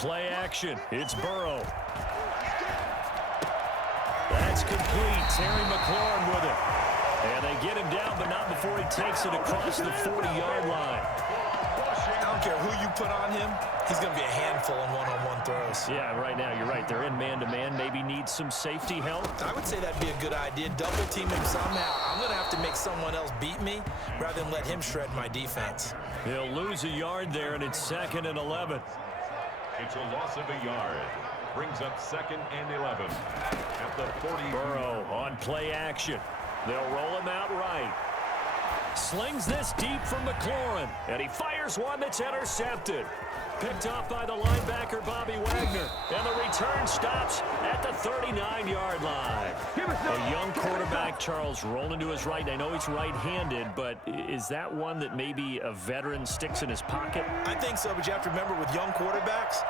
Play action. It's Burrow. That's complete. Terry McLaurin with it. And they get him down, but not before he takes it across the 40-yard line. I don't care who you put on him, he's going to be a handful in one-on-one throws. Yeah, right now, you're right. They're in man-to-man. Maybe need some safety help. I would say that'd be a good idea. Double team him somehow. I'm going to have to make someone else beat me rather than let him shred my defense. He'll lose a yard there, and it's 2nd and 11. It's a loss of a yard. Brings up 2nd and 11 at the 40. Burrow on play action. They'll roll him out right. Slings this deep from McLaurin, and he fires one that's intercepted. Picked off by the linebacker, Bobby Wagner. And the return stops at the 39-yard line. A young quarterback, Charles, rolling to his right. I know he's right-handed, but is that one that maybe a veteran sticks in his pocket? I think so, but you have to remember with young quarterbacks,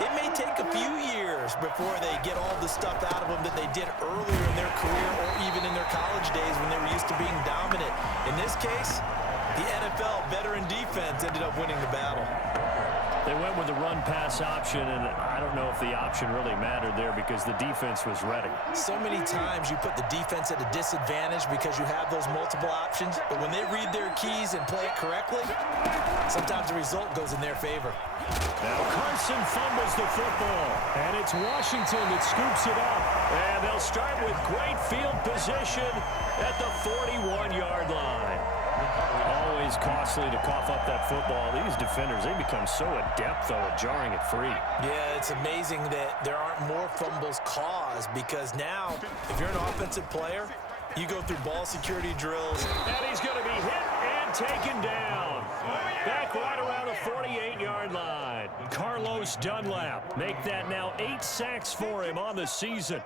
it may take a few years before they get all the stuff out of them that they did earlier in their career or even in their college days when they were used to being dominant. In this case, the NFL veteran defense ended up winning the battle. They went with the run-pass option, and I don't know if the option really mattered there because the defense was ready. So many times you put the defense at a disadvantage because you have those multiple options, but when they read their keys and play it correctly, sometimes the result goes in their favor. Now Carson fumbles the football, and it's Washington that scoops it up. And they'll start with great field position at the 41-yard line. Always costly to cough up that football. These defenders, they become so adept, though, at jarring it free. Yeah, it's amazing that there aren't more fumbles caused because now, if you're an offensive player, you go through ball security drills. And he's going to be hit and taken down. Back right around the 48-yard line. Carlos Dunlap. Make that now 8 sacks for him on the season.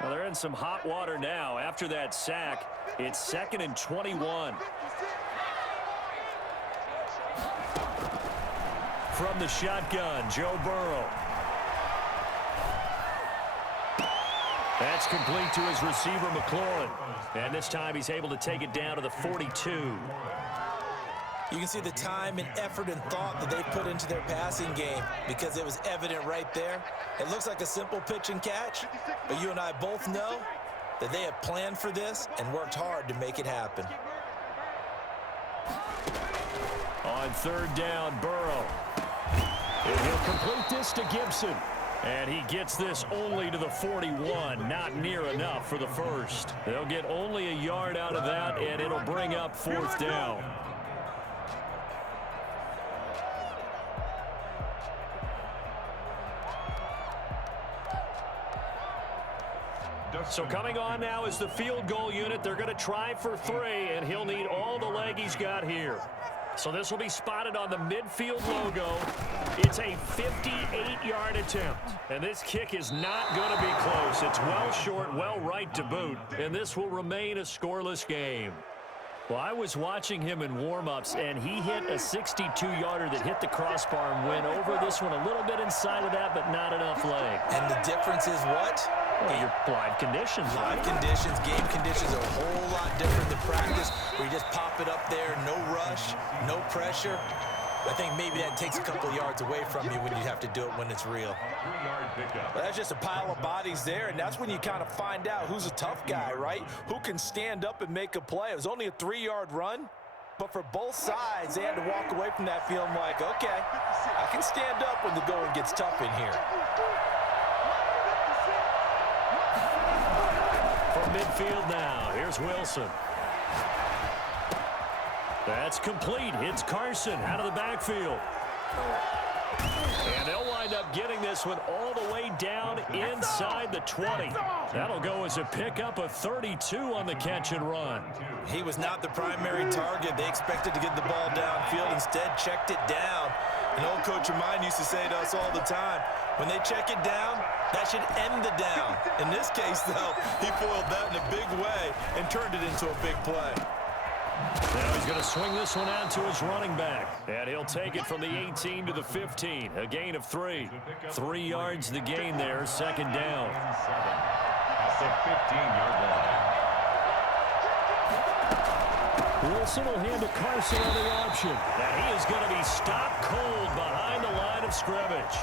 Well, they're in some hot water now. After that sack, it's 2nd and 21. From the shotgun, Joe Burrow. That's complete to his receiver, McLaurin. And this time he's able to take it down to the 42. You can see the time and effort and thought that they put into their passing game because it was evident right there. It looks like a simple pitch and catch, but you and I both know that they have planned for this and worked hard to make it happen. On 3rd down, Burrow. And he'll complete this to Gibson. And he gets this only to the 41. Not near enough for the first. They'll get only a yard out of that, and it'll bring up 4th down. So coming on now is the field goal unit. They're going to try for 3, and he'll need all the leg he's got here. So this will be spotted on the midfield logo. It's a 58-yard attempt. And this kick is not going to be close. It's well short, well right to boot. And this will remain a scoreless game. Well, I was watching him in warm-ups, and he hit a 62-yarder that hit the crossbar and went over. This one a little bit inside of that, but not enough leg. And the difference is what? Well, your live conditions. Live conditions, game conditions are a whole lot different than practice, where you just pop it up there, no rush, no pressure. I think maybe that takes a couple yards away from you when you have to do it when it's real. Well, that's just a pile of bodies there, and that's when you kind of find out who's a tough guy, right? Who can stand up and make a play. It was only a 3-yard run, but for both sides, they had to walk away from that feeling like, okay, I can stand up when the going gets tough in here. From midfield now, here's Wilson. That's complete. Hits Carson out of the backfield. And they'll wind up getting this one all the way down inside the 20. That'll go as a pickup of 32 on the catch and run. He was not the primary target. They expected to get the ball downfield. Instead, checked it down. An old coach of mine used to say to us all the time, when they check it down, that should end the down. In this case, though, he foiled that in a big way and turned it into a big play. Now he's going to swing this one out to his running back. And he'll take it from the 18 to the 15. A gain of 3. 3 yards the gain there, 2nd down. At the 15-yard line. Wilson will hand to Carson on the option. And he is going to be stopped cold behind the line of scrimmage.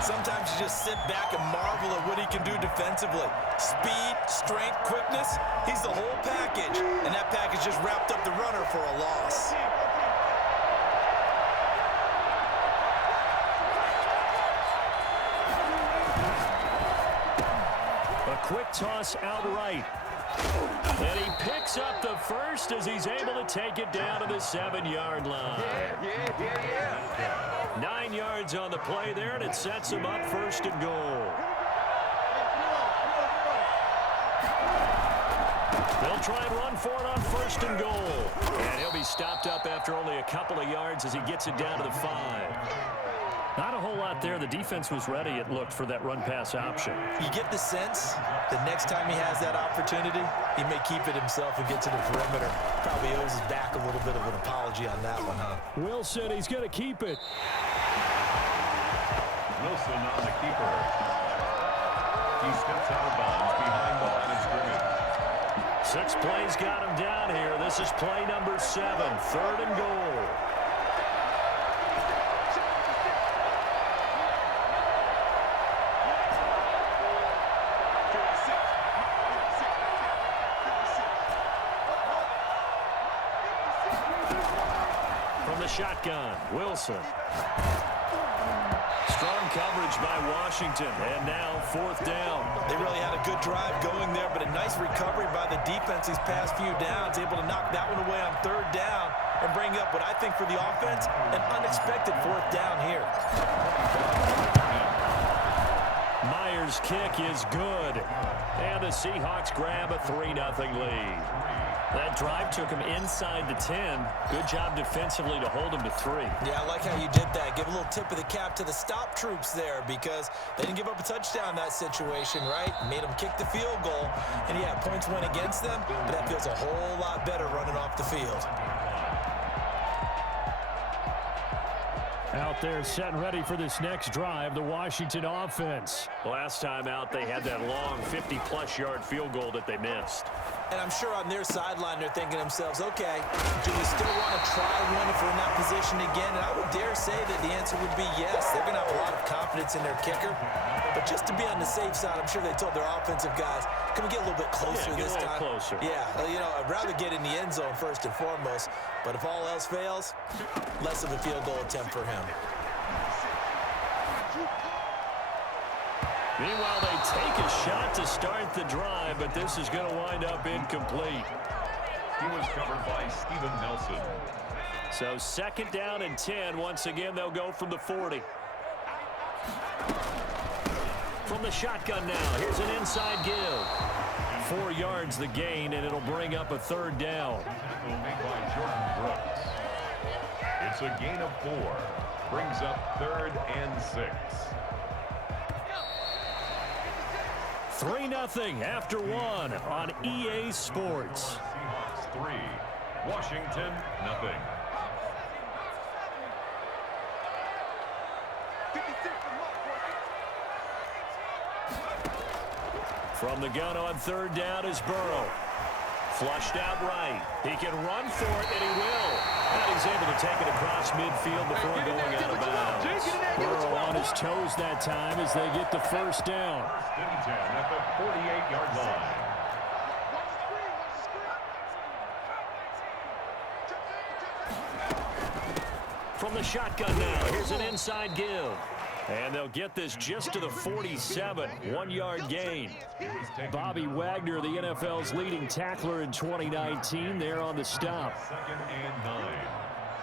Sometimes you just sit back and marvel at what he can do defensively. Speed, strength, quickness, he's the whole package. And that package just wrapped up the runner for a loss. A quick toss outright. And he picks up the first as he's able to take it down to the 7-yard line. 9 yards on the play there, and it sets him up 1st and goal. They'll try and run for it on 1st and goal. And he'll be stopped up after only a couple of yards as he gets it down to the 5. Not a whole lot there. The defense was ready, it looked, for that run-pass option. You get the sense that next time he has that opportunity, he may keep it himself and get to the perimeter. Probably owes his back a little bit of an apology on that one, huh? Wilson, he's going to keep it. Wilson on the keeper. He steps out of bounds behind the line of scrimmage. 6 plays got him down here. This is play number 7, 3rd and goal. Shotgun, Wilson. Strong coverage by Washington, and now 4th down. They really had a good drive going there, but a nice recovery by the defense these past few downs, able to knock that one away on 3rd down and bring up what I think for the offense, an unexpected 4th down here. Myers' kick is good, and the Seahawks grab a 3-0 lead. That drive took him inside the 10. Good job defensively to hold him to 3. Yeah, I like how you did that. Give a little tip of the cap to the stop troops there because they didn't give up a touchdown in that situation, right? Made them kick the field goal. And, yeah, points went against them, but that feels a whole lot better running off the field. Out there setting ready for this next drive, the Washington offense. Last time out, they had that long 50-plus yard field goal that they missed. And I'm sure on their sideline they're thinking to themselves, okay, do we still want to try one if we're in that position again? And I would dare say that the answer would be yes. They're going to have a lot of confidence in their kicker. But just to be on the safe side, I'm sure they told their offensive guys, can we get a little bit closer this time? Closer. Yeah, you know, I'd rather get in the end zone first and foremost. But if all else fails, less of a field goal attempt for him. Meanwhile, they take a shot to start the drive, but this is going to wind up incomplete. He was covered by Steven Nelson. So 2nd down and 10. Once again, they'll go from the 40. From the shotgun now, here's an inside give. 4 yards the gain, and it'll bring up a 3rd down. Made by Jordan Brooks. It's a gain of 4. Brings up 3rd and 6. 3-0 after 1 on EA Sports. Seahawks 3, Washington 0. From the gun on 3rd down is Burrow. Flushed out right. He can run for it, and he will. And he's able to take it across midfield before going out of bounds. Burrow on his toes that time as they get the 1st down. 1st and 10 at the 48-yard line. From the shotgun now, here's an inside give. And they'll get this just to the 47, 1-yard gain. Bobby Wagner, the NFL's leading tackler in 2019, there on the stop. 2nd and 9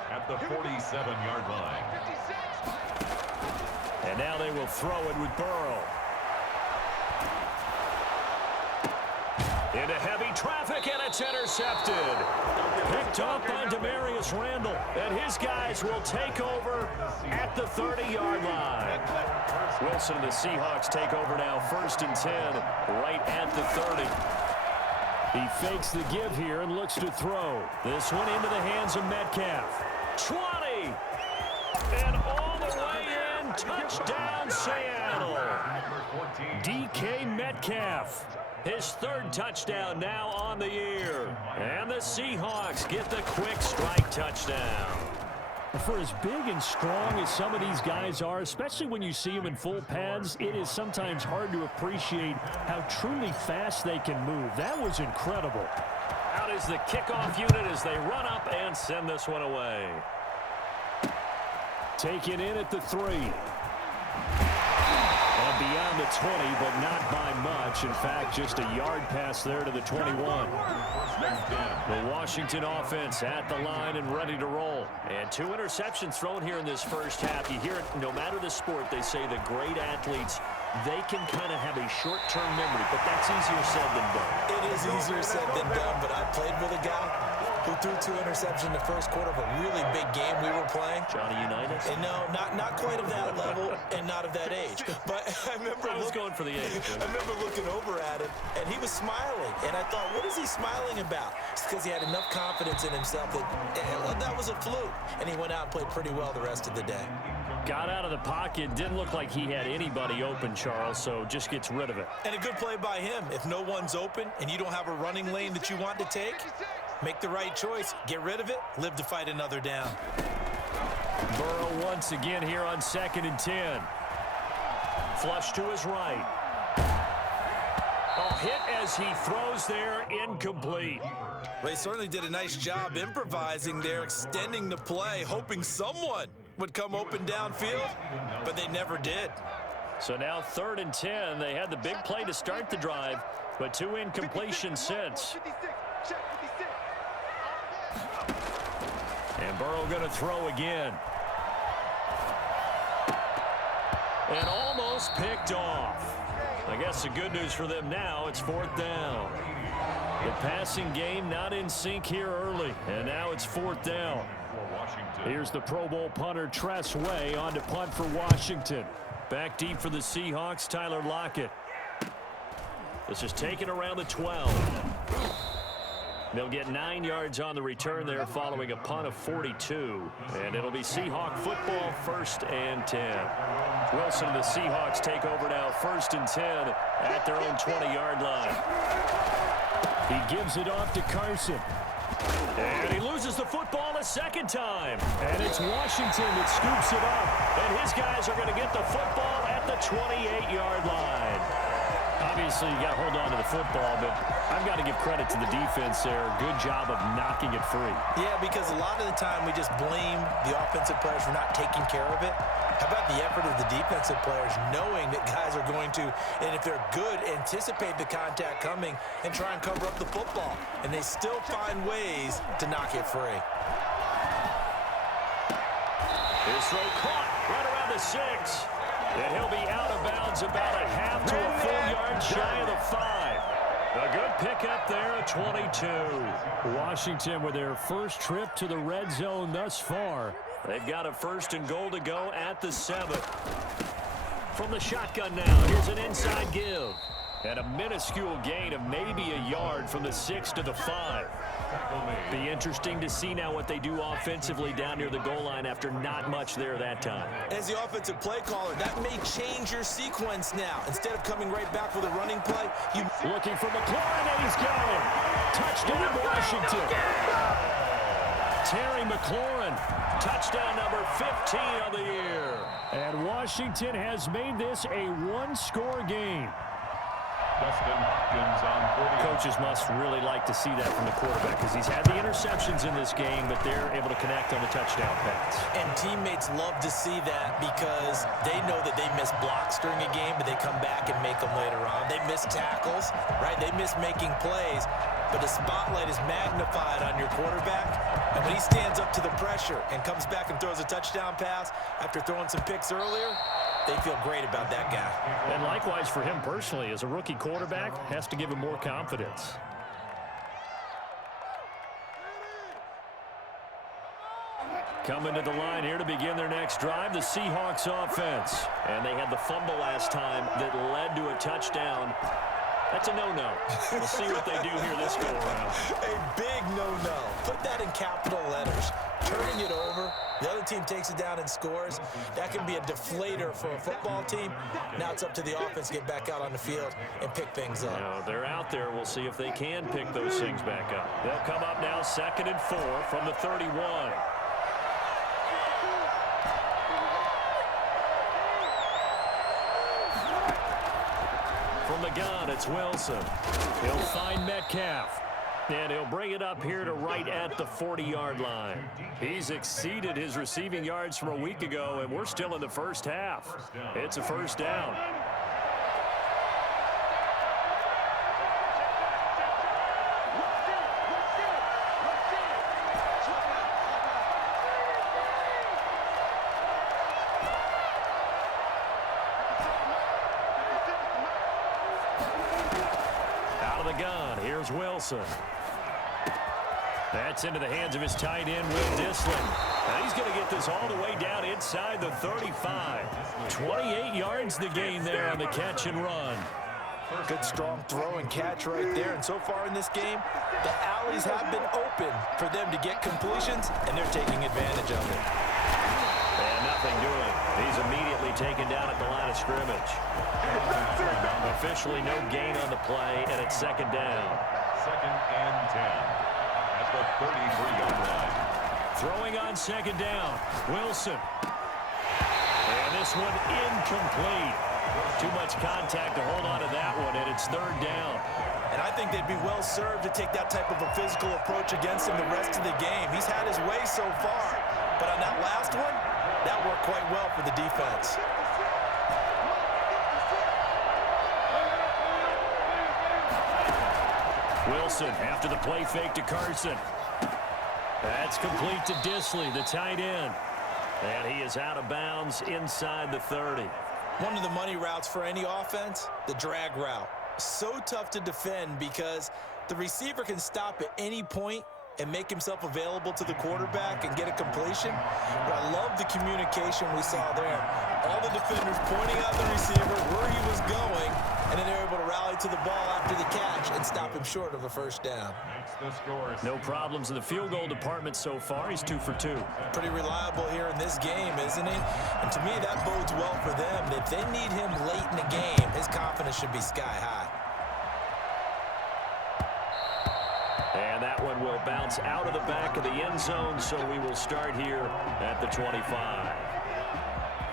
at the 47-yard line. And now they will throw it with Burrow. Into heavy traffic, and it's intercepted. Picked up by Demarius Randall, and his guys will take over at the 30-yard line. Wilson and the Seahawks take over now, 1st and 10, right at the 30. He fakes the give here and looks to throw. This one into the hands of Metcalf. 20! And all the way in, touchdown Seattle. DK Metcalf. His third touchdown now on the year. And the Seahawks get the quick strike touchdown. For as big and strong as some of these guys are, especially when you see them in full pads, it is sometimes hard to appreciate how truly fast they can move. That was incredible. Out is the kickoff unit as they run up and send this one away. Taken in at the 3. And beyond the 20, but not by much. In fact, just a yard pass there to the 21. The Washington offense at the line and ready to roll. And 2 interceptions thrown here in this first half. You hear it no matter the sport. They say the great athletes, they can kind of have a short-term memory, but that's easier said than done. It is easier said than done, but I played with a guy who threw 2 interceptions in the first quarter of a really big game we were playing. Johnny Unitas? And no, not quite of that level and not of that age. But I remember I was going for the age. I remember looking over at him, and he was smiling. And I thought, what is he smiling about? It's because he had enough confidence in himself that was a fluke. And he went out and played pretty well the rest of the day. Got out of the pocket. Didn't look like he had anybody open, Charles, so just gets rid of it. And a good play by him. If no one's open and you don't have a running lane that you want to take, make the right choice. Get rid of it. Live to fight another down. Burrow once again here on 2nd and 10. Flush to his right. A hit as he throws there, incomplete. Well, he certainly did a nice job improvising there, extending the play, hoping someone would come open downfield, but they never did. So now 3rd and 10. They had the big play to start the drive, but 2 incompletions since. And Burrow going to throw again. And almost picked off. I guess the good news for them now, it's 4th down. The passing game not in sync here early, and now it's 4th down. Here's the Pro Bowl punter Tress Way on to punt for Washington. Back deep for the Seahawks, Tyler Lockett. This is taken around the 12. They'll get 9 yards on the return there following a punt of 42. And it'll be Seahawk football, 1st and 10. Wilson and the Seahawks take over now, 1st and 10 at their own 20-yard line. He gives it off to Carson. And he loses the football a second time. And it's Washington that scoops it up. And his guys are going to get the football at the 28-yard line. Obviously, you got to hold on to the football, but I've got to give credit to the defense there. Good job of knocking it free. Yeah, because a lot of the time we just blame the offensive players for not taking care of it. How about the effort of the defensive players knowing that guys are going to, and if they're good, anticipate the contact coming and try and cover up the football. And they still find ways to knock it free. His throw caught right around the 6. And he'll be out of bounds about a half to a full yard shy of the 5. A good pickup there at 22. Washington with their first trip to the red zone thus far. They've got a 1st and goal to go at the 7. From the shotgun now, here's an inside give. And a minuscule gain of maybe a yard from the 6 to the 5. Be interesting to see now what they do offensively down near the goal line after not much there that time. As the offensive play caller, that may change your sequence now. Instead of coming right back with a running play, you looking for McLaurin, and he's got him. Touchdown, Washington. Terry McLaurin, touchdown number 15 of the year. And Washington has made this a one-score game. Dustin Hopkins on 40. Coaches must really like to see that from the quarterback because he's had the interceptions in this game, but they're able to connect on the touchdown pass. And teammates love to see that because they know that they miss blocks during a game, but they come back and make them later on. They miss tackles, right? They miss making plays, but the spotlight is magnified on your quarterback. And when he stands up to the pressure and comes back and throws a touchdown pass after throwing some picks earlier, they feel great about that guy. And likewise for him personally, as a rookie quarterback, has to give him more confidence. Coming to the line here to begin their next drive, the Seahawks offense. And they had the fumble last time that led to a touchdown. That's a no-no. We'll see what they do here this go around. A big no-no. Put that in capital letters. Turning it over, the other team takes it down and scores. That can be a deflator for a football team. Now it's up to the offense to get back out on the field and pick things up. Now, they're out there. We'll see if they can pick those things back up. They'll come up now 2nd and 4 from the 31. From the gun, it's Wilson. He'll find Metcalf. And he'll bring it up here to right at the 40-yard line. He's exceeded his receiving yards from a week ago, and we're still in the first half. It's a first down. Gun. Here's Wilson. That's into the hands of his tight end, Will Dissling. And he's going to get this all the way down inside the 35. 28 yards the gain there on the catch and run. Good strong throw and catch right there. And so far in this game, the alleys have been open for them to get completions, and they're taking advantage of it. And nothing doing. He's immediately taken down at the line of scrimmage. Officially no gain on the play, and it's 2nd down. 2nd and 10 at the 33-yard line. Throwing on 2nd down, Wilson. And this one incomplete. Too much contact to hold on to that one, and it's 3rd down. And I think they'd be well served to take that type of a physical approach against him the rest of the game. He's had his way so far, but on that last one, that worked quite well for the defense. Wilson after the play fake to Carson. That's complete to Dissly, the tight end. And he is out of bounds inside the 30. One of the money routes for any offense, the drag route. So tough to defend because the receiver can stop at any point and make himself available to the quarterback and get a completion. But I love the communication we saw there. All the defenders pointing out the receiver where he was going, and then they're able to rally to the ball after the catch and stop him short of a first down. No problems in the field goal department so far. He's 2 for 2. Pretty reliable here in this game, isn't he? And to me, that bodes well for them. If they need him late in the game, his confidence should be sky high. And that one will bounce out of the back of the end zone, so we will start here at the 25.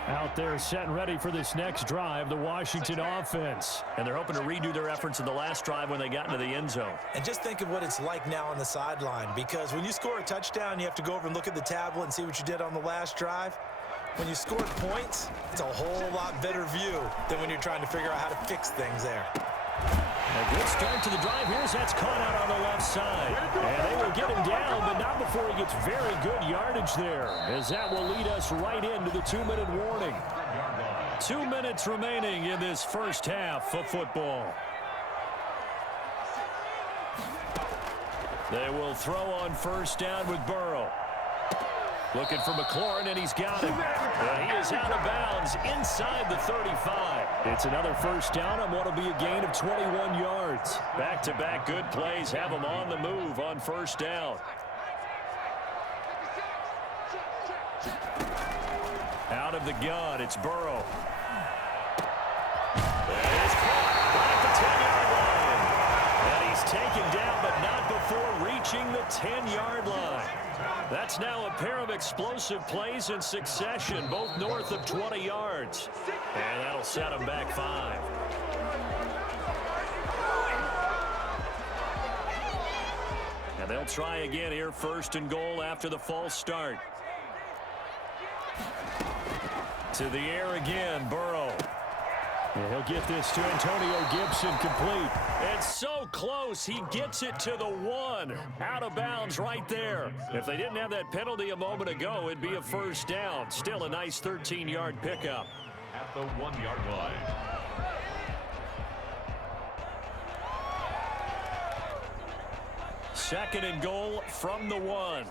Out there set and ready for this next drive, the Washington offense. And they're hoping to redo their efforts in the last drive when they got into the end zone. And just think of what it's like now on the sideline, because when you score a touchdown, you have to go over and look at the tablet and see what you did on the last drive. When you scored points, it's a whole lot better view than when you're trying to figure out how to fix things there. A good start to the drive here as that's caught out on the left side. And they will get him down, but not before he gets very good yardage there, as that will lead us right into the 2-minute warning. 2 minutes remaining in this first half of football. They will throw on first down with Burrow. Looking for McLaurin, and he's got him. He is out of bounds inside the 35. It's another first down on what will be a gain of 21 yards. Back-to-back good plays have him on the move on first down. Out of the gun, it's Burrow. And it's caught right at the 10-yard line. And he's taken down, but not before reaching the 10-yard line. That's now a pair of explosive plays in succession, both north of 20 yards. And that'll set him back 5. And they'll try again here, 1st and goal after the false start. To the air again, Burrow. And he'll get this to Antonio Gibson complete. It's so close. He gets it to the 1. Out of bounds right there. If they didn't have that penalty a moment ago, it'd be a first down. Still a nice 13-yard pickup. At the 1-yard line. Second and goal from the 1.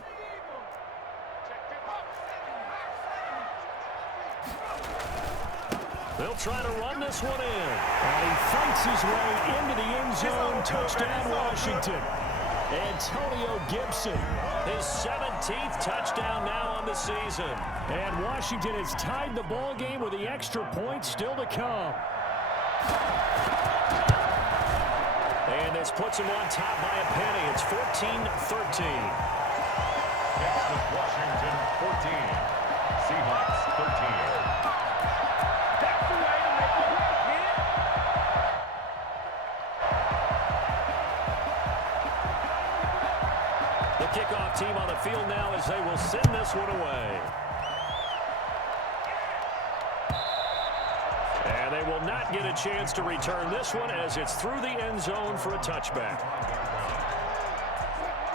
They'll try to run this one in. And he fights his way into the end zone. Touchdown, Washington. Antonio Gibson. His 17th touchdown now on the season. And Washington has tied the ball game with the extra point still to come. And this puts him on top by a penny. It's 14-13. Next is Washington 14. Seahawks 13. The kickoff team on the field now as they will send this one away. And they will not get a chance to return this one as it's through the end zone for a touchback.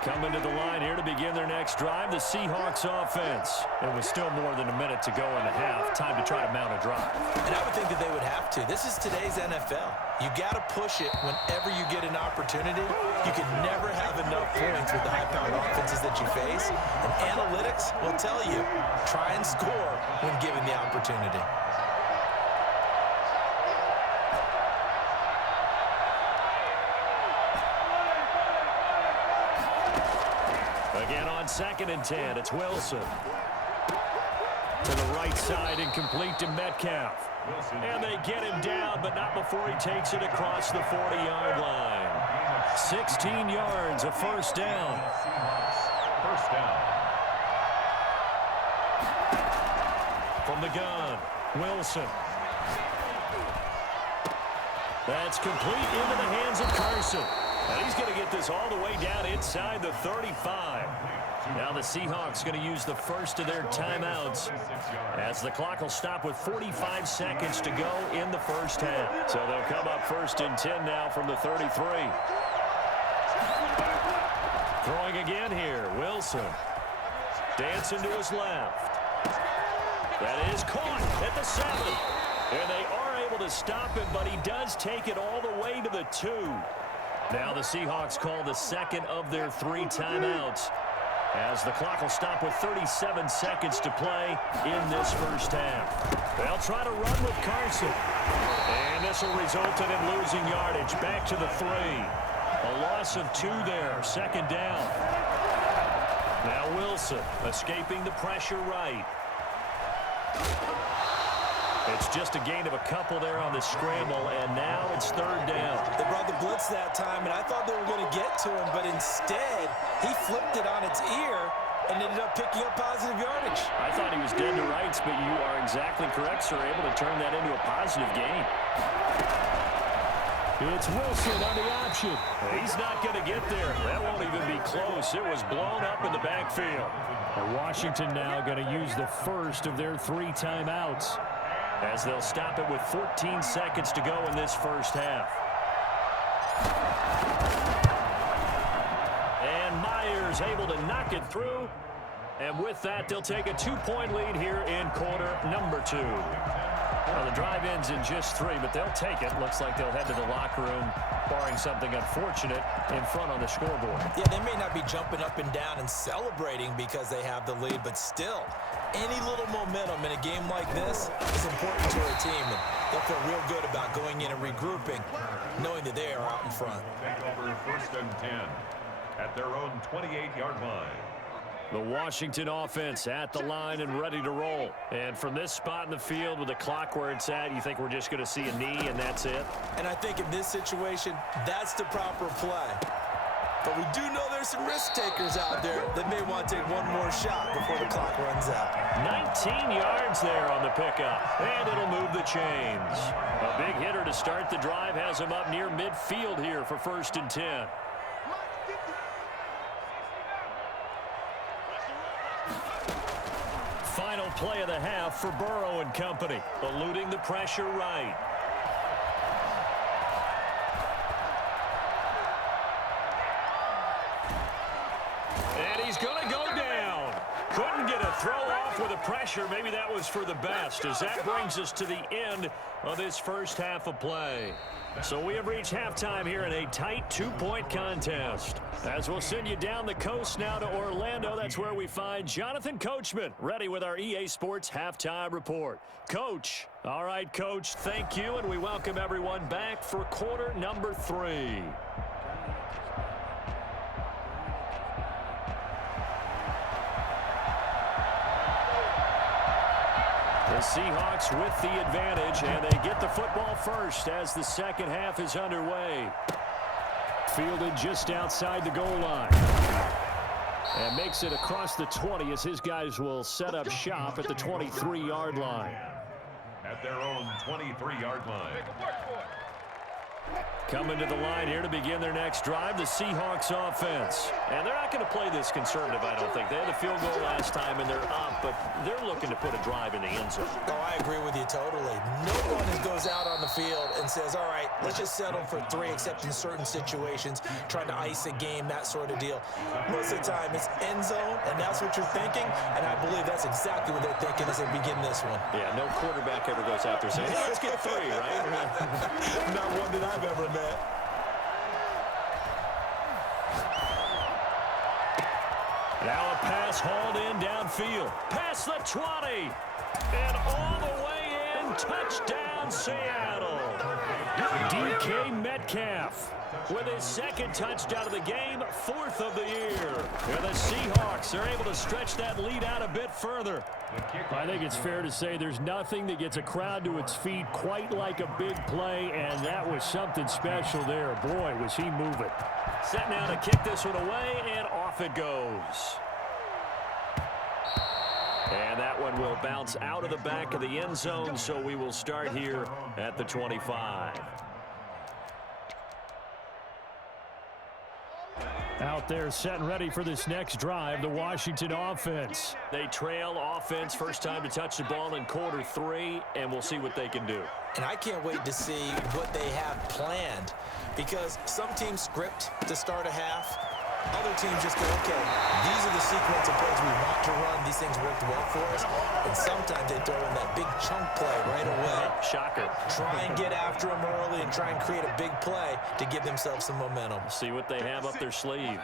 Coming to the line here to begin their next drive, the Seahawks offense. It was still more than a minute to go in the half. Time to try to mount a drive. And I would think that they would have to. This is today's NFL. You got to push it whenever you get an opportunity. You can never have enough points with the high-powered offenses that you face. And analytics will tell you, try and score when given the opportunity. Again on 2nd and 10, it's Wilson. To the right side, incomplete to Metcalf. And they get him down, but not before he takes it across the 40-yard line. 16 yards, a first down. First down. From the gun, Wilson. That's complete into the hands of Carson. And he's going to get this all the way down inside the 35. Now the Seahawks going to use the first of their timeouts as the clock will stop with 45 seconds to go in the first half. So they'll come up 1st and 10 now from the 33. Throwing again here, Wilson. Dancing to his left. That is caught at the 7. And they are able to stop him, but he does take it all the way to the 2. Now the Seahawks call the second of their 3 timeouts as the clock will stop with 37 seconds to play in this first half. They'll try to run with Carson. And this will result in him losing yardage back to the 3. A loss of 2 there, 2nd down. Now Wilson escaping the pressure right. It's just a gain of a couple there on the scramble, and now it's 3rd down. They brought the blitz that time, and I thought they were going to get to him, but instead, he flipped it on its ear and ended up picking up positive yardage. I thought he was dead to rights, but you are exactly correct, sir, able to turn that into a positive gain. It's Wilson on the option. He's not going to get there. That won't even be close. It was blown up in the backfield. And Washington now going to use the first of their 3 timeouts, as they'll stop it with 14 seconds to go in this first half. And Myers able to knock it through. And with that, they'll take a 2-point lead here in quarter number 2. Well, the drive ends in just 3, but they'll take it. Looks like they'll head to the locker room, barring something unfortunate, in front on the scoreboard. Yeah, they may not be jumping up and down and celebrating because they have the lead, but still, any little momentum in a game like this is important to a team, and they'll feel real good about going in and regrouping, knowing that they are out in front. Take over 1st and 10 at their own 28-yard line. The Washington offense at the line and ready to roll. And from this spot in the field with the clock where it's at, you think we're just going to see a knee and that's it? And I think in this situation, that's the proper play. But we do know there's some risk takers out there that may want to take one more shot before the clock runs out. 19 yards there on the pickup, and it'll move the chains. A big hitter to start the drive has him up near midfield here for 1st and 10. Final play of the half for Burrow and company, eluding the pressure right. And he's going to go down. Couldn't get a throw off with the pressure. Maybe that was for the best, as that brings us to the end of this first half of play. So we have reached halftime here in a tight 2-point contest. As we'll send you down the coast now to Orlando, that's where we find Jonathan Coachman, ready with our EA Sports Halftime Report. Coach. All right, Coach, thank you, and we welcome everyone back for quarter number 3. The Seahawks with the advantage, and they get the football first as the second half is underway. Fielded just outside the goal line. And makes it across the 20 as his guys will set up shop at the 23-yard line. At their own 23-yard line. Coming to the line here to begin their next drive, the Seahawks offense. And they're not going to play this conservative, I don't think. They had a field goal last time, and they're up, but they're looking to put a drive in the end zone. Oh, I agree with you totally. No one goes out on the field and says, all right, let's just settle for 3, except in certain situations, trying to ice a game, that sort of deal. Most of the time, it's end zone, and that's what you're thinking, and I believe that's exactly what they're thinking as they begin this one. Yeah, no quarterback ever goes out there saying, hey, let's get 3, right? Not one that I've ever met. Now a pass hauled in downfield. Past the 20. And all the way in. Touchdown, Seattle. DK Metcalf with his second touchdown of the game, 4th of the year. And the Seahawks are able to stretch that lead out a bit further. I think it's fair to say there's nothing that gets a crowd to its feet quite like a big play, and that was something special there. Boy, was he moving. Set now to kick this one away, and off it goes. And that one will bounce out of the back of the end zone, so we will start here at the 25. Out there set and ready for this next drive, the Washington offense. They trail offense, first time to touch the ball in quarter 3, and we'll see what they can do. And I can't wait to see what they have planned, because some teams script to start a half. Other teams just go, okay, these are the sequence of plays we want to run. These things worked well for us. And sometimes they throw in that big chunk play right away. Shocker. Try and get after them early and try and create a big play to give themselves some momentum. See what they have up their sleeve.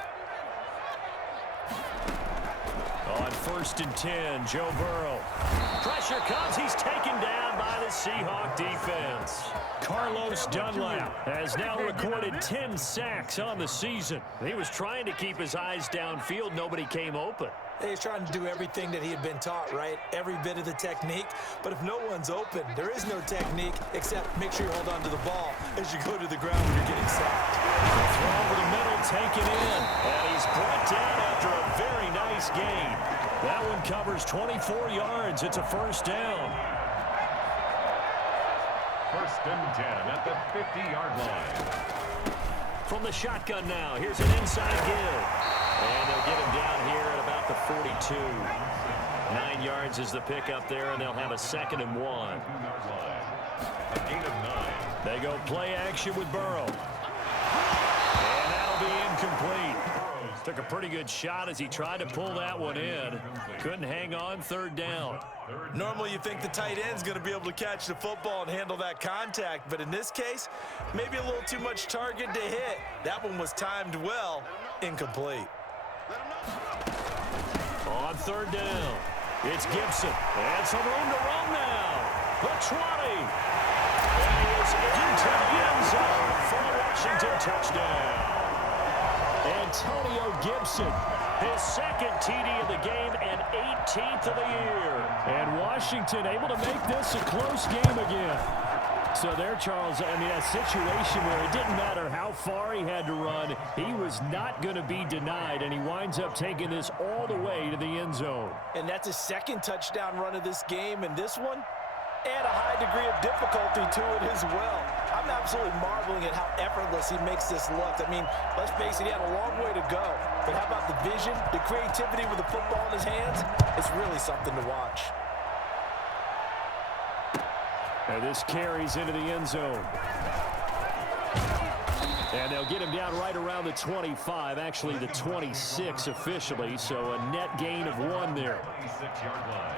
On 1st and 10, Joe Burrow. Pressure comes. He's taken down by the Seahawk defense. Carlos Dunlap has now recorded 10 sacks on the season. He was trying to keep his eyes downfield. Nobody came open. He's trying to do everything that he had been taught, right? Every bit of the technique. But if no one's open, there is no technique except make sure you hold on to the ball as you go to the ground when you're getting sacked. Throw over the middle, taken in. And he's brought down after a very nice gain. That one covers 24 yards. It's a first down. 1st and 10 at the 50-yard line. From the shotgun now, here's an inside give. And they'll get him down here at about the 42. 9 yards is the pickup there, and they'll have a 2nd and 1. A gain of 9. They go play action with Burrow. And that'll be incomplete. Took a pretty good shot as he tried to pull that one in. Couldn't hang on, 3rd down. Normally you think the tight end's going to be able to catch the football and handle that contact, but in this case, maybe a little too much target to hit. That one was timed well, incomplete. On 3rd down, it's Gibson. And some room to run now. The 20. And he is into the end zone for a Washington touchdown. Antonio Gibson, his 2nd TD of the game and 18th of the year. And Washington able to make this a close game again. So there, Charles, I mean, a situation where it didn't matter how far he had to run, he was not going to be denied, and he winds up taking this all the way to the end zone. And that's his 2nd touchdown run of this game, and this one, and a high degree of difficulty to it as well. I'm absolutely marveling at how effortless he makes this look. I mean, let's face it, he had a long way to go. But how about the vision, the creativity with the football in his hands? It's really something to watch. And this carries into the end zone. And they'll get him down right around the 25, actually the 26 officially, so a net gain of 1 there. 26-yard line.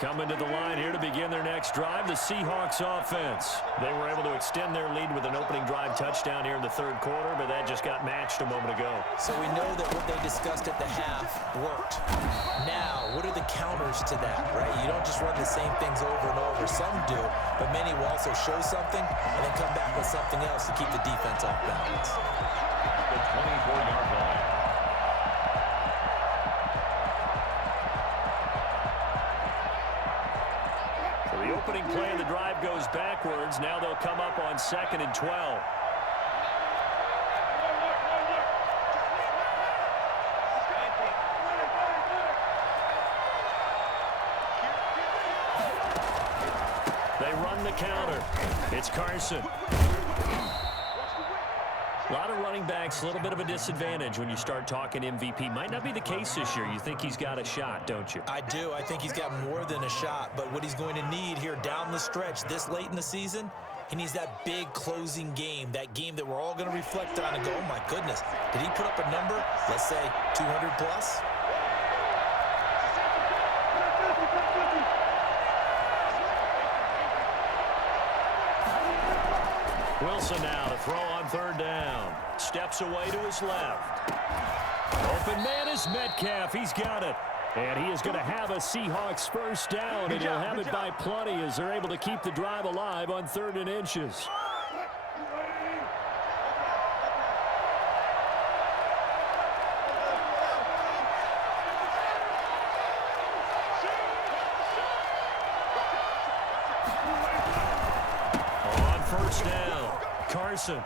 Coming to the line here to begin their next drive, the Seahawks offense. They were able to extend their lead with an opening drive touchdown here in the third quarter, but that just got matched a moment ago. So we know that what they discussed at the half worked. Now, what are the counters to that, right? You don't just run the same things over and over. Some do, but many will also show something and then come back with something else to keep the defense off balance. The 24-yard line. The opening play of the drive goes backwards. Now they'll come up on 2nd and 12. They run the counter. It's Carson. A lot of running backs, a little bit of a disadvantage when you start talking MVP. Might not be the case this year. You think he's got a shot, don't you? I do. I think he's got more than a shot. But what he's going to need here down the stretch this late in the season, he needs that big closing game, that game that we're all going to reflect on and go, oh, my goodness, did he put up a number, let's say 200 plus? Wilson now to throw on 3rd down. Steps away to his left. Open man is Metcalf. He's got it. And he is going to have a Seahawks first down, and he'll have it by plenty as they're able to keep the drive alive on 3rd and inches. On 1st down, Carson.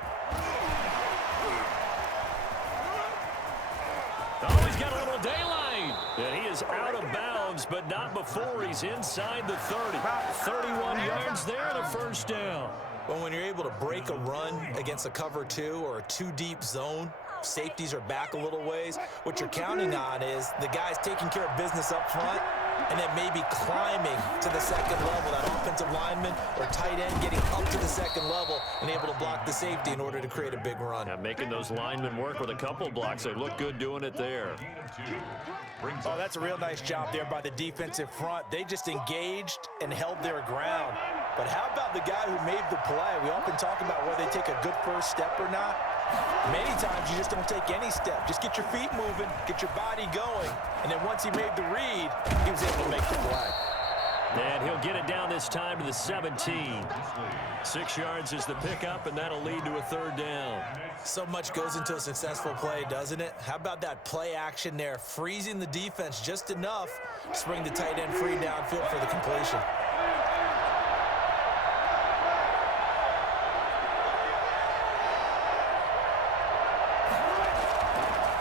Oh, he's got a little daylight. And he is out of bounds, but not before he's inside the 30. 31 yards there and a first down. Well, when you're able to break a run against a cover 2 or a 2-deep zone, safeties are back a little ways. What you're counting on is the guys taking care of business up front and then maybe climbing to the 2nd level, that offensive lineman or tight end getting up to the 2nd level and able to block the safety in order to create a big run. Yeah, making those linemen work with a couple blocks. They look good doing it there. Oh, that's a real nice job there by the defensive front. They just engaged and held their ground. But how about the guy who made the play? We often talk about whether they take a good first step or not. Many times you just don't take any step. Just get your feet moving, get your body going, and then once he made the read, he was able to make the play. And he'll get it down this time to the 17. 6 yards is the pickup, and that'll lead to a 3rd down. So much goes into a successful play, doesn't it? How about that play action there, freezing the defense just enough to bring the tight end free downfield for the completion.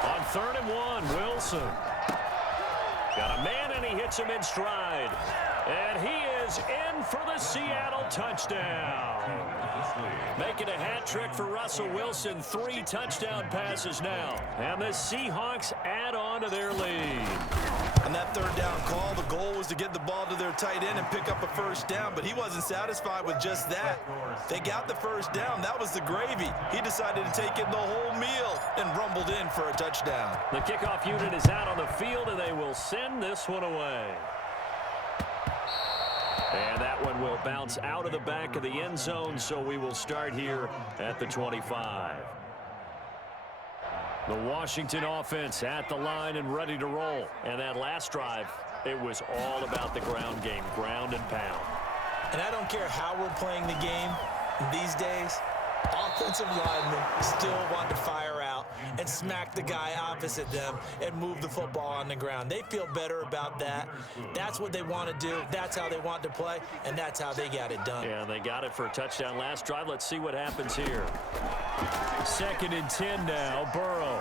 On 3rd and 1, Wilson. Got a man, and he hits him in stride. And he is in for the Seattle touchdown. Making a hat trick for Russell Wilson. 3 touchdown passes now. And the Seahawks add on to their lead. On that 3rd down call, the goal was to get the ball to their tight end and pick up a first down, but he wasn't satisfied with just that. They got the first down. That was the gravy. He decided to take in the whole meal and rumbled in for a touchdown. The kickoff unit is out on the field, and they will send this one away. And that one will bounce out of the back of the end zone, so we will start here at the 25. The Washington offense at the line and ready to roll. And that last drive, it was all about the ground game, ground and pound. And I don't care how we're playing the game these days, offensive linemen still want to fire out and smack the guy opposite them and move the football on the ground. They feel better about that. That's what they want to do. That's how they want to play, and that's how they got it done. Yeah, they got it for a touchdown last drive. Let's see what happens here. 2nd and 10 now, Burrow.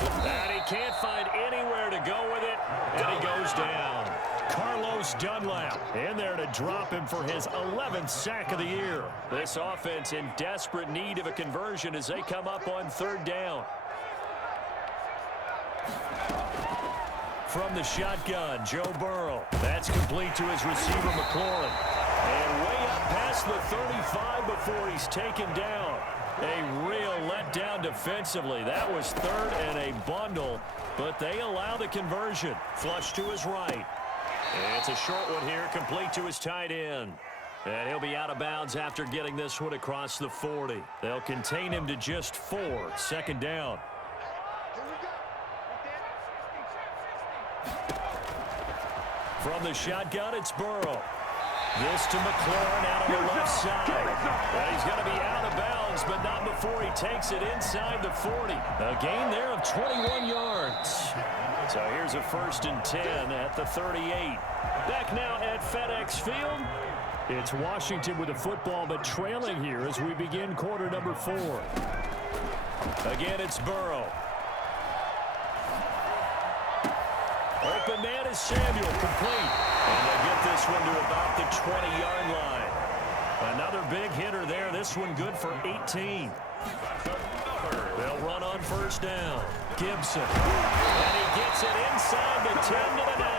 And he can't find anywhere to go with it, and he goes down. Carlos Dunlap in there to drop him for his 11th sack of the year. This offense in desperate need of a conversion as they come up on 3rd down. From the shotgun, Joe Burrow. That's complete to his receiver, McLaurin. And way up past the 35 before he's taken down. defensively. That was third and a bundle, but they allow the conversion. Flush to his right. And it's a short one here, complete to his tight end. And he'll be out of bounds after getting this one across the 40. They'll contain him to just 4. Second down. From the shotgun, it's Burrow. This to McLaurin out on the left side. And he's going to be out of bounds, but not before he takes it inside the 40. A gain there of 21 yards. So here's a 1st and 10 at the 38. Back now at FedEx Field. It's Washington with the football, but trailing here as we begin quarter number 4. Again, it's Burrow. Open man is Samuel, complete. And they get this one to about the 20-yard line. Another big hitter there. This one good for 18. They'll run on 1st down. Gibson. And he gets it inside the 10 to the 9.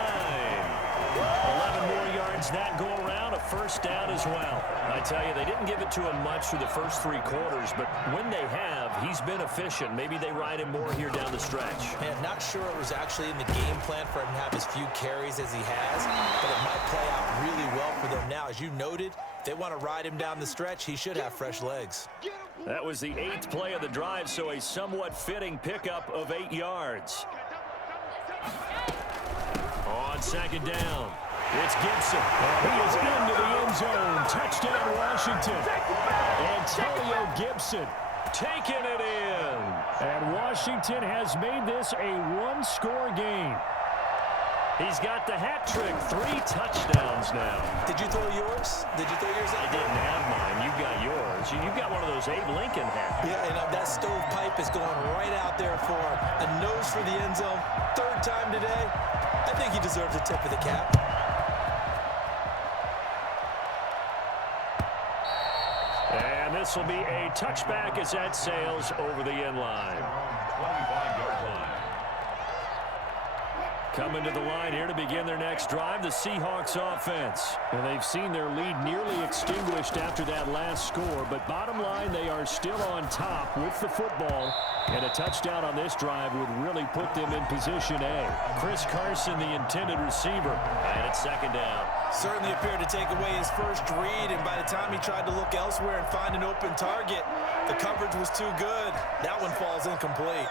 11 more yards that go around. A 1st down as well. I tell you, they didn't give it to him much through the first 3 quarters, but when they have, he's been efficient. Maybe they ride him more here down the stretch. Man, not sure it was actually in the game plan for him to have as few carries as he has, but it might play out really well for them now. As you noted, if they want to ride him down the stretch, he should have fresh legs. That was the 8th play of the drive, so a somewhat fitting pickup of 8 yards. On 2nd down, it's Gibson. He is into the end zone. Touchdown, Washington. Antonio Gibson taking it in. And Washington has made this a 1-score game. He's got the hat trick. 3 touchdowns now. Did you throw yours? Did you throw yours I out? didn't have mine. You got yours. You've got one of those Abe Lincoln hats. Yeah, and that stovepipe is going right out there for a nose for the end zone. 3rd time today. I think he deserves a tip of the cap. And this will be a touchback as that sails over the end line. 25-yard line. Coming to the line here to begin their next drive, the Seahawks offense. And they've seen their lead nearly extinguished after that last score, but bottom line, they are still on top with the football, and a touchdown on this drive would really put them in position A. Chris Carson, the intended receiver, and it's 2nd down. Certainly appeared to take away his first read, and by the time he tried to look elsewhere and find an open target, the coverage was too good. That one falls incomplete.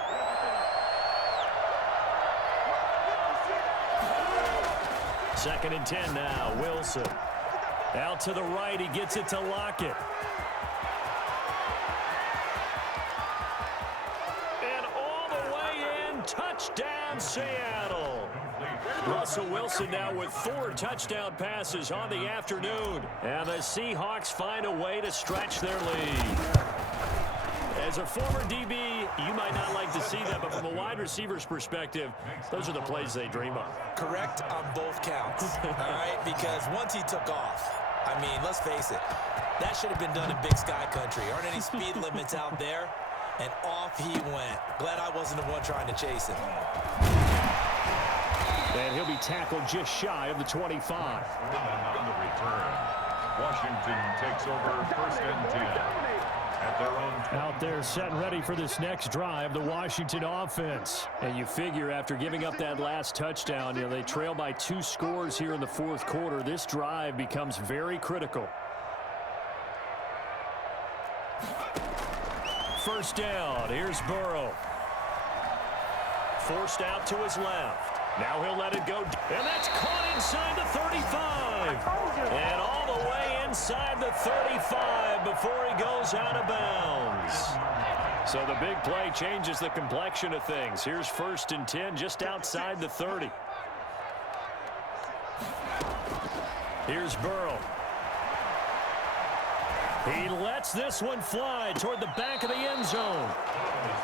2nd and 10 now. Wilson. Out to the right. He gets it to Lockett. And all the way in. Touchdown, Seattle. Russell Wilson now with 4 touchdown passes on the afternoon. And the Seahawks find a way to stretch their lead. As a former DB, you might not like to see that, but from a wide receiver's perspective, those are the plays they dream of. Correct on both counts, all right? Because once he took off, I mean, let's face it, that should have been done in Big Sky Country. Aren't any speed limits out there? And off he went. Glad I wasn't the one trying to chase him. And he'll be tackled just shy of the 25. On the return, Washington takes over 1st and 10. At their own Out there set and ready for this next drive, the Washington offense. And you figure after giving up that last touchdown, they trail by 2 scores here in the 4th quarter. This drive becomes very critical. 1st down. Here's Burrow. Forced out to his left. Now he'll let it go. And that's caught inside the 35. And all the way inside the 35 before he goes out of bounds. So the big play changes the complexion of things. Here's 1st and 10 just outside the 30. Here's Burrow. He lets this one fly toward the back of the end zone.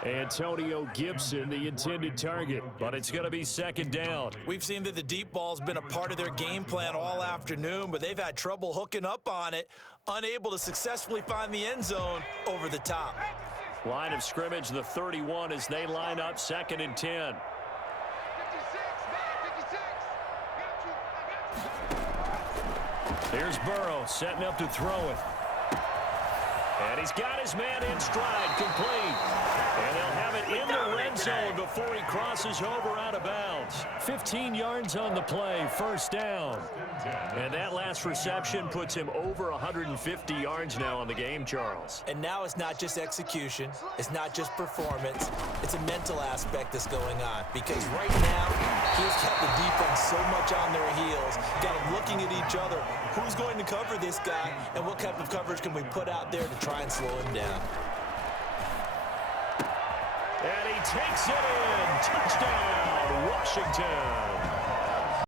Antonio Gibson, the intended target, but it's going to be 2nd down. We've seen that the deep ball's been a part of their game plan all afternoon, but they've had trouble hooking up on it, unable to successfully find the end zone over the top. Line of scrimmage, the 31 as they line up 2nd and 10. Here's Burrow setting up to throw it. And he's got his man in stride, complete. And crosses over out of bounds. 15 yards on the play, first down. And that last reception puts him over 150 yards now on the game, Charles. And now it's not just execution. It's not just performance. It's a mental aspect that's going on. Because right now, he's kept the defense so much on their heels, got them looking at each other. Who's going to cover this guy, and what type of coverage can we put out there to try and slow him down? And he takes it in. Touchdown, Washington.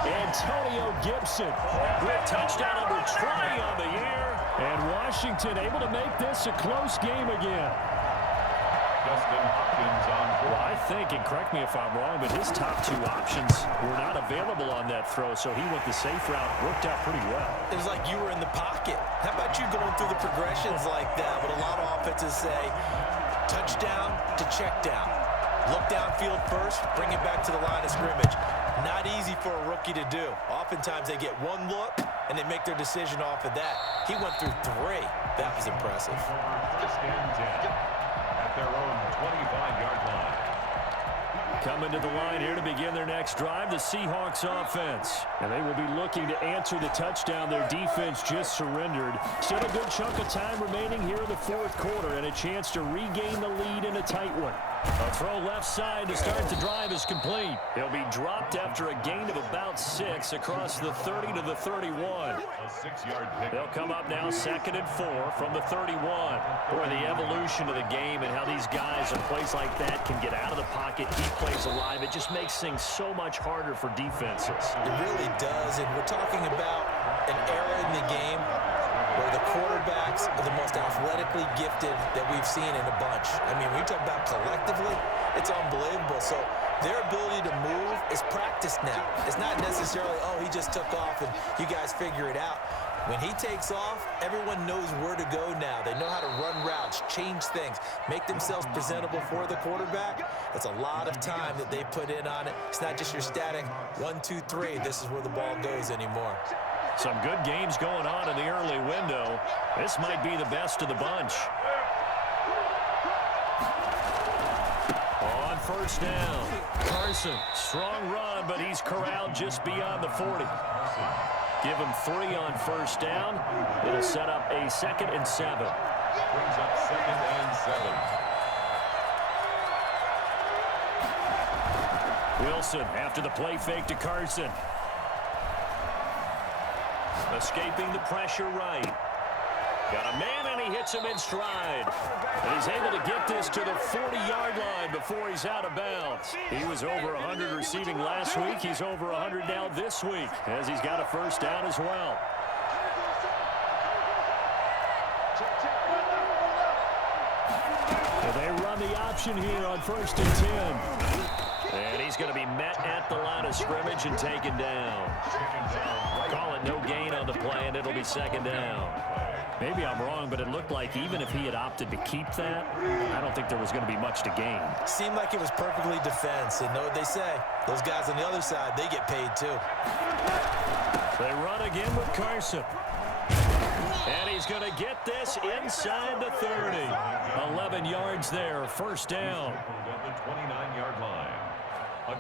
Antonio Gibson With touchdown number 20 on the year. and Washington able to make this a close game again. Dustin Hopkins on Well, board. I think, and correct me if I'm wrong, but his top two options were not available on that throw, so he went the safe route. Worked out pretty well. It was like you were in the pocket. How about you going through the progressions like that? What a lot of offenses say, touchdown to check down. Look downfield first, bring it back to the line of scrimmage. Not easy for a rookie to do. Oftentimes they get one look, and they make their decision off of that. He went through three. That was impressive. First and 10 at their own 25-yard line. Coming to the line here to begin their next drive, the Seahawks offense. And they will be looking to answer the touchdown their defense just surrendered. Still a good chunk of time remaining here in the fourth quarter and a chance to regain the lead in a tight one. A throw left side to start the drive is complete. He'll be dropped after a gain of about 6 across the 30 to the 31. A 6-yard pick. They'll come up now 2nd and 4 from the 31. Boy, the evolution of the game and how these guys in plays like that can get out of the pocket, keep plays alive. It just makes things so much harder for defenses. It really does, and we're talking about an era in the game where the quarterbacks are the most athletically gifted that we've seen in a bunch. I mean, when you talk about collectively, it's unbelievable. So their ability to move is practiced now. It's not necessarily, oh, he just took off and you guys figure it out. When he takes off, everyone knows where to go now. They know how to run routes, change things, make themselves presentable for the quarterback. That's a lot of time that they put in on it. It's not just your static 1, 2, 3, this is where the ball goes anymore. Some good games going on in the early window. This might be the best of the bunch. On first down, Carson, strong run, but he's corralled just beyond the 40. Give him 3 on first down. It'll set up a 2nd and 7. Brings up 2nd and 7. Wilson after the play fake to Carson. Escaping the pressure right. Got a man, and he hits him in stride. And he's able to get this to the 40-yard line before he's out of bounds. He was over 100 receiving last week. He's over 100 now this week, as he's got a first down as well. And they run the option here on 1st and 10. And he's going to be met at the line of scrimmage and taken down. Call it no gain on the play, and it'll be 2nd down. Maybe I'm wrong, but it looked like even if he had opted to keep that, I don't think there was going to be much to gain. Seemed like it was perfectly defense, and know what they say. Those guys on the other side, they get paid too. They run again with Carson. And he's going to get this inside the 30. 11 yards there, first down. At the 29-yard line.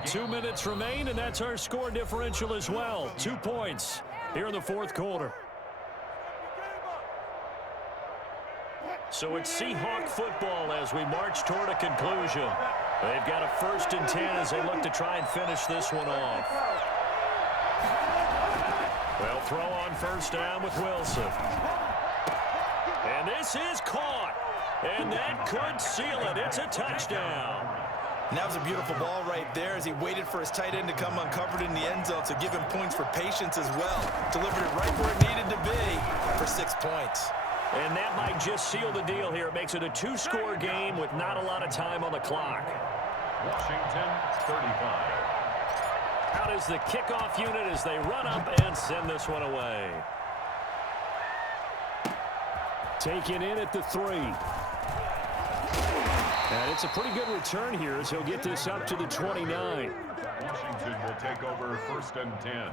2 minutes remain, and that's our score differential as well. 2 points here in the fourth quarter. So it's Seahawk football as we march toward a conclusion. They've got a 1st and 10 as they look to try and finish this one off. They'll throw on first down with Wilson. And this is caught. And that could seal it. It's a touchdown. And that was a beautiful ball right there as he waited for his tight end to come uncovered in the end zone, so give him points for patience as well. Delivered it right where it needed to be for 6 points. And that might just seal the deal here. It makes it a 2-score game with not a lot of time on the clock. Washington 35. Out is the kickoff unit as they run up and send this one away. Taken in at the 3. And it's a pretty good return here as he'll get this up to the 29. Washington will take over 1st and 10.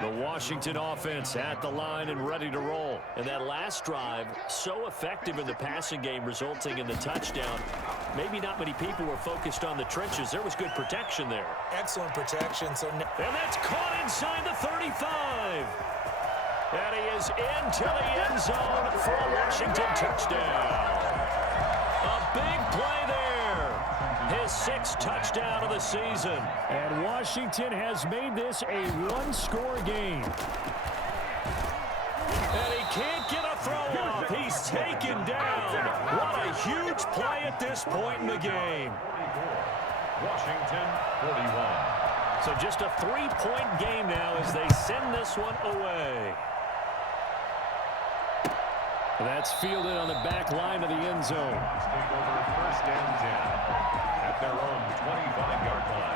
The Washington offense at the line and ready to roll. And that last drive, so effective in the passing game, resulting in the touchdown. maybe not many people were focused on the trenches. There was good protection there. Excellent protection. And that's caught inside the 35. And he is into the end zone for a Washington touchdown. A big play there. His 6th touchdown of the season. And Washington has made this a one-score game. And he can't get a throw off. He's taken down. What a huge play at this point in the game. Washington 41. So just a 3-point game now as they send this one away. That's fielded on the back line of the end zone. Take over 1st and 10 at their own 25-yard line.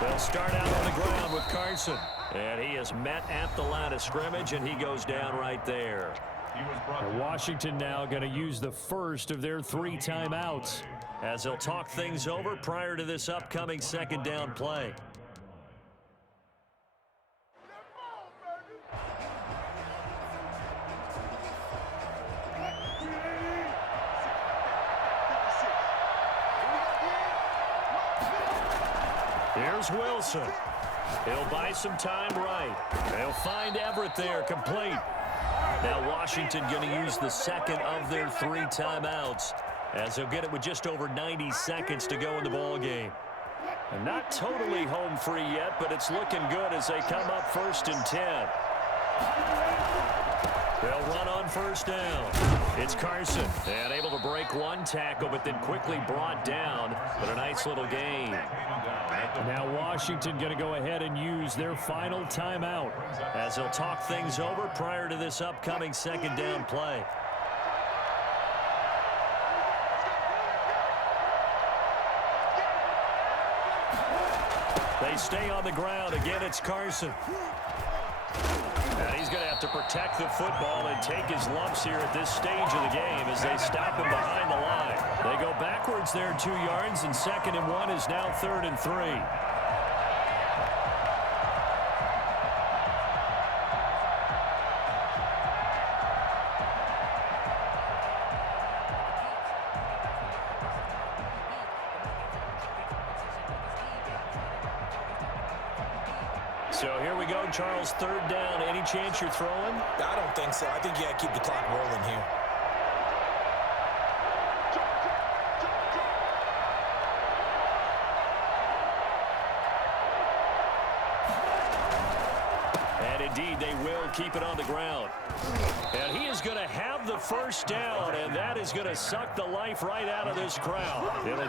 They'll start out on the ground with Carson. And he is met at the line of scrimmage, and he goes down right there. And Washington now going to use the first of their 3 timeouts, as they'll talk things over prior to this upcoming 2nd down play. Here's Wilson. He'll buy some time right. They'll find Everett there, complete. Now Washington going to use the 2nd of their 3 timeouts, as they'll get it with just over 90 seconds to go in the ball game. And not totally home free yet, but it's looking good as they come up 1st and 10. They'll run on 1st down. It's Carson, and able to break 1 tackle, but then quickly brought down. But a nice little gain. Now Washington going to go ahead and use their final timeout, as they'll talk things over prior to this upcoming 2nd down play. They stay on the ground. Again, it's Carson. And he's going to have to protect the football and take his lumps here at this stage of the game as they stop him behind the line. They go backwards there 2 yards, and 2nd and 1 is now 3rd and 3. So here we go, Charles, 3rd down. Any chance you're throwing? I don't think so. I think you got to keep the clock rolling here. And indeed, they will keep it on the ground. And he is going to have the 1st down, and that is going to suck the life right out of this crowd. It'll